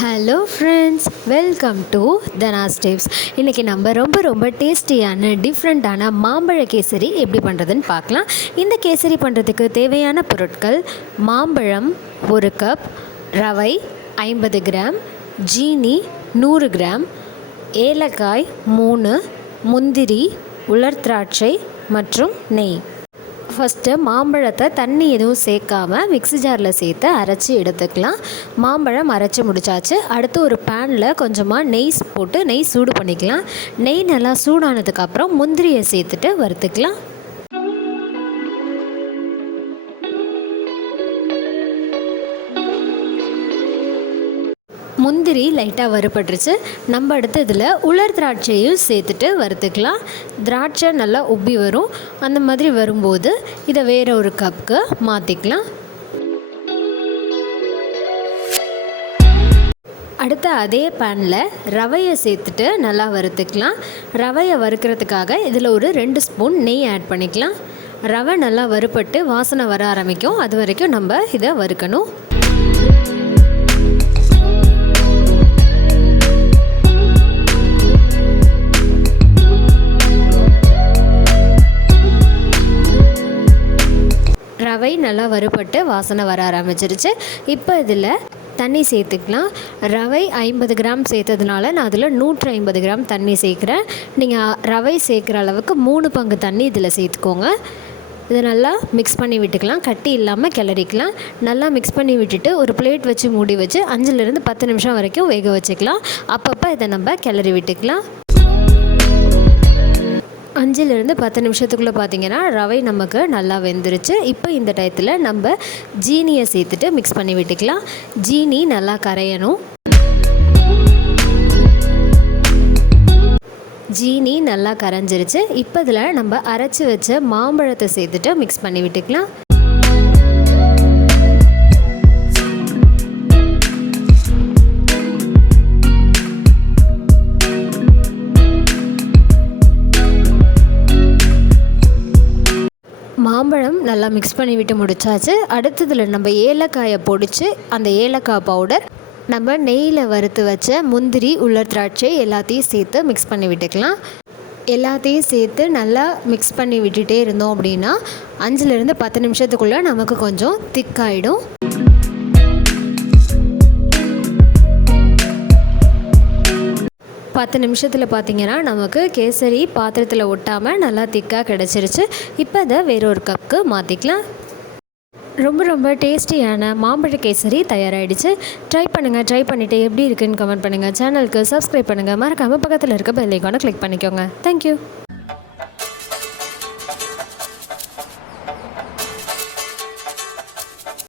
Hello friends welcome to Dhana's tips இன்றைக்கி நம்ம ரொம்ப ரொம்ப டேஸ்டியான டிஃப்ரெண்ட்டான மாம்பழ கேசரி எப்படி பண்ணுறதுன்னு பார்க்கலாம். இந்த கேசரி பண்ணுறதுக்கு தேவையான பொருட்கள் மாம்பழம் ஒரு கப் ரவை ஐம்பது கிராம் ஜீனி நூறு கிராம் ஏலக்காய் மூணு முந்திரி உலர் திராட்சை மற்றும் நெய். ஃபஸ்ட்டு மாம்பழத்தை தண்ணி எதுவும் சேர்க்காம மிக்ஸி ஜாரில் சேர்த்து அரைச்சி எடுத்துக்கலாம். மாம்பழம் அரைச்சி முடிச்சாச்சு. அடுத்து ஒரு பேனில் கொஞ்சமாக நெய் போட்டு நெய் சூடு பண்ணிக்கலாம். நெய் நல்லா சூடானதுக்கப்புறம் முந்திரியை சேர்த்துட்டு வறுத்துக்கலாம். முந்திரி லைட்டாக வறுபட்டுருச்சு. நம்ம அடுத்து இதில் உலர் திராட்சையும் சேர்த்துட்டு வறுத்துக்கலாம். திராட்சை நல்லா உப்பி வரும். அந்த மாதிரி வரும்போது இதை வேறு ஒரு கப்புக்கு மாற்றிக்கலாம் அடுத்து அதே பேனில் ரவையை சேர்த்துட்டு நல்லா வறுத்துக்கலாம். ரவையை வறுக்கிறதுக்காக இதில் ஒரு ரெண்டு ஸ்பூன் நெய் ஆட் பண்ணிக்கலாம். ரவை நல்லா வறுபட்டு வாசனை வர ஆரம்பிக்கும். அது வரைக்கும் நம்ம இதை வறுக்கணும். நல்லா வறுபட்டு வாசனை வர ஆரம்பிச்சிருச்சு. இப்போ இதில் தண்ணி சேர்த்துக்கலாம். ரவை ஐம்பது கிராம் சேர்த்ததுனால நான் அதில் நூற்றி ஐம்பது கிராம் தண்ணி சேர்க்குறேன். நீங்கள் ரவை சேர்க்குற அளவுக்கு மூணு பங்கு தண்ணி இதில் சேர்த்துக்கோங்க. இதை நல்லா மிக்ஸ் பண்ணி விட்டுக்கலாம். கட்டி இல்லாமல் கிளறிக்கலாம். நல்லா மிக்ஸ் பண்ணி விட்டுட்டு ஒரு பிளேட் வச்சு மூடி வச்சு அஞ்சுலேருந்து பத்து நிமிஷம் வரைக்கும் வேக வச்சுக்கலாம். அப்பப்போ இதை நம்ம கிளறி விட்டுக்கலாம். அஞ்சுலேருந்து பத்து நிமிஷத்துக்குள்ளே பார்த்தீங்கன்னா ரவை நமக்கு நல்லா வெந்துருச்சு. இப்போ இந்த டயத்தில் நம்ம ஜீனியை சேர்த்துட்டு மிக்ஸ் பண்ணி விட்டுக்கலாம். ஜீனி நல்லா கரையணும். ஜீனி நல்லா கரைஞ்சிருச்சு. இப்போ இதில் நம்ம அரைச்சி வச்ச மாம்பழத்தை சேர்த்துட்டு மிக்ஸ் பண்ணி விட்டுக்கலாம். மாம்பழம் நல்லா மிக்ஸ் பண்ணி விட்டு முடிச்சாச்சு. அடுத்ததில் நம்ம ஏலக்காயை பொடிச்சு அந்த ஏலக்காய் பவுடர் நம்ம நெய்யில் வறுத்து வச்ச முந்திரி உலர் திராட்சை எல்லாத்தையும் சேர்த்து மிக்ஸ் பண்ணி விட்டுக்கலாம். எல்லாத்தையும் சேர்த்து நல்லா மிக்ஸ் பண்ணி விட்டுட்டே இருந்தோம் அப்படின்னா அஞ்சுலேருந்து பத்து நிமிஷத்துக்குள்ளே நமக்கு கொஞ்சம் திக்காயிடும் பத்து நிமிஷத்தில் பார்த்தீங்கன்னா நமக்கு கேசரி பாத்திரத்தில் ஒட்டாமல் நல்லா திக்காக கிடச்சிருச்சு. இப்போ அதை வேறொரு கப்புக்கு மாற்றிக்கலாம் ரொம்ப ரொம்ப டேஸ்டியான மாம்பழ கேசரி தயாராகிடுச்சு ட்ரை பண்ணுங்கள் ட்ரை பண்ணிவிட்டு எப்படி இருக்குன்னு கமெண்ட் பண்ணுங்கள் சேனலுக்கு சப்ஸ்கிரைப் பண்ணுங்கள் மறக்காமல் பக்கத்தில் இருக்க பெல்லைக்கான கிளிக் பண்ணிக்கோங்க. தேங்க்யூ